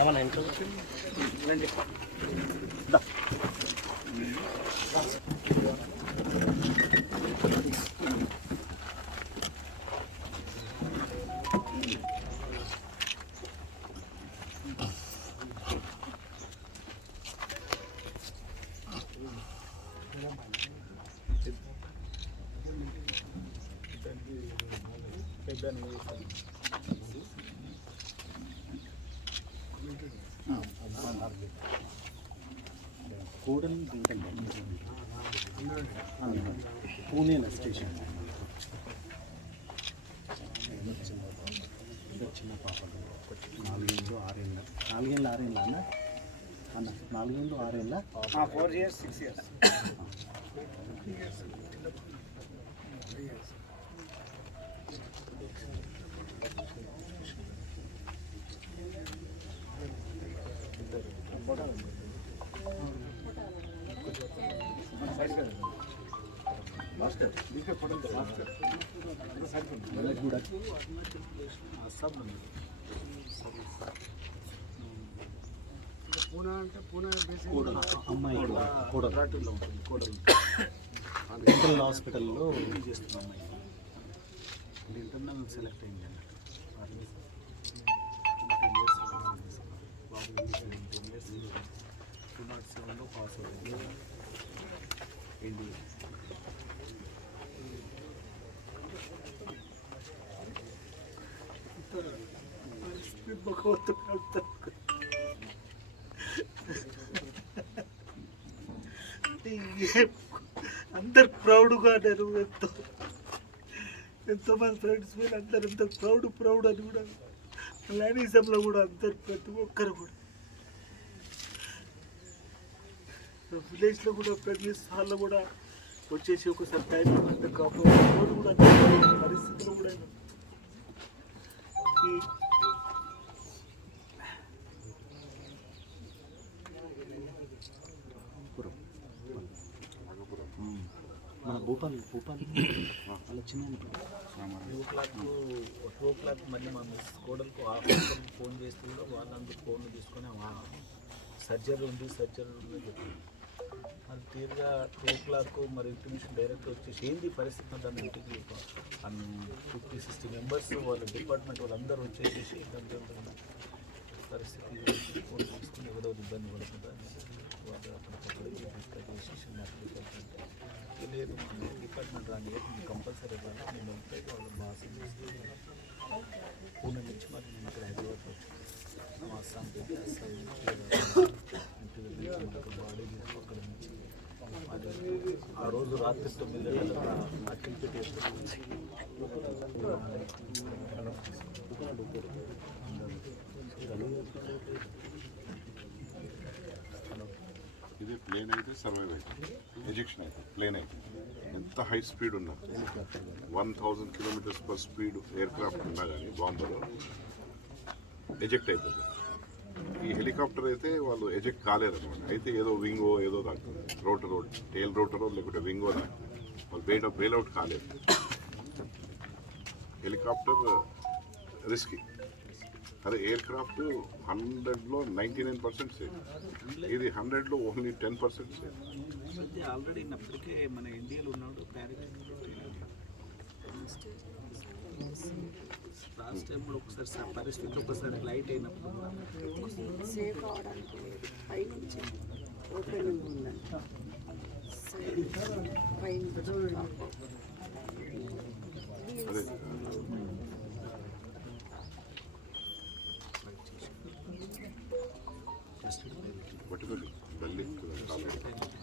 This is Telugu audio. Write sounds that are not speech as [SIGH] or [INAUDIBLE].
అన్న ఇంట్లో Ah, కూడలి పూణే స్టేషన్ చిన్న పాపలు నాలుగేళ్ళు ఆరేళ్ళ నాలుగేళ్ళు ఆరేళ్ళ అన్న అన్న నాలుగేళ్ళు ఆరేళ్ళ four years six years master Poona అంటే పూనా అమ్మాయి కూడలు ఉంటుంది కోడలు హాస్పిటల్లో చేస్తున్నాం అమ్మాయి ఇంటర్నల్ సెలెక్ట్ అయింది అందరు ప్రౌడ్గా అన్నారు ఎంతో ఎంతో మంది ఫ్రెండ్స్ మీరు అందరు ఎంత ప్రౌడ్ ప్రౌడ్ అని కూడా లానిజంలో కూడా అందరు ప్రతి ఒక్కరు కూడా. విలేజ్లో కూడా ప్రతి స్థాల్లో కూడా వచ్చేసి ఒకసారి టైం అంత కాకపోతే కూడా పరిస్థితులు కూడా ఈ భూపాల్ భూపాల్ [COUGHS] వాళ్ళ చిన్న two o'clock two o'clock మళ్ళీ మా మిస్ కోడలకు ఫోన్ చేస్తే కూడా వాళ్ళందరూ ఫోన్ తీసుకొని సర్జరీ ఉంది సర్జరీ ఉంది చెప్పింది మరి తీరుగా టూ ఓ క్లాక్ మరి ఇంటిమేషన్ డైరెక్ట్ వచ్చేసి ఏంది పరిస్థితి దాని ఇంటికి ఫిఫ్టీ సిక్స్టీ మెంబర్స్ వాళ్ళ డిపార్ట్మెంట్ వాళ్ళందరూ వచ్చేసేసి పరిస్థితి ఫోన్ తీసుకుని ఎవరో ఇబ్బంది పడకుండా వాళ్ళు అక్కడ చేసేసి లేదు మన డిపార్ట్మెంట్ రాని కంపల్సరీ రాని నేను ఉంటాయి వాళ్ళు బాగా పూణె నుంచి మరి నేను ఇక్కడ హైదరాబాద్ వచ్చాను అస్సాం పెట్టి అస్సాం నుంచి ఇంటి దగ్గర మనకు బాడీ తీసుకు అక్కడ నుంచి మరి ఆ రోజు రాత్రి తొమ్మిది గంటల అక్కడికి ప్లేన్ అయితే సర్వైవ్ అవుతుంది. ఎజెక్షన్ అయితే ప్లేన్ అవుతుంది ఎంత హై స్పీడ్ ఉన్నా. One thousand kilometres per speed aircraft ఉన్నా కానీ బాంబర్ ఎజెక్ట్ అవుతుంది ఈ హెలికాప్టర్ అయితే వాళ్ళు ఎజెక్ట్ కాలేరు అయితే ఏదో వింగో ఏదో తాకుతుంది రోడ్ టేల్ రోటరో లేకుంటే వింగో తాకుతుంది వాళ్ళు బెయిల్ బెయిల్అవుట్ కాలేదు. హెలికాప్టర్ రిస్కీ అదే ఎయిర్ క్రాఫ్ట్ హండ్రెడ్లో నైంటీ నైన్ పర్సెంట్ సేఫ్ ఇది హండ్రెడ్లో only ten percent safe already ఇప్పటికే మన ఇండియాలో ఉన్నాడు లాస్ట్ టైం కూడా ఒకసారి పరిస్థితి ఒకసారి లైట్ అయినప్పుడు సేఫ్ అవడానికి పైనుంచి ఓపెనింగ్ పైనుంచి 人类可能是大部分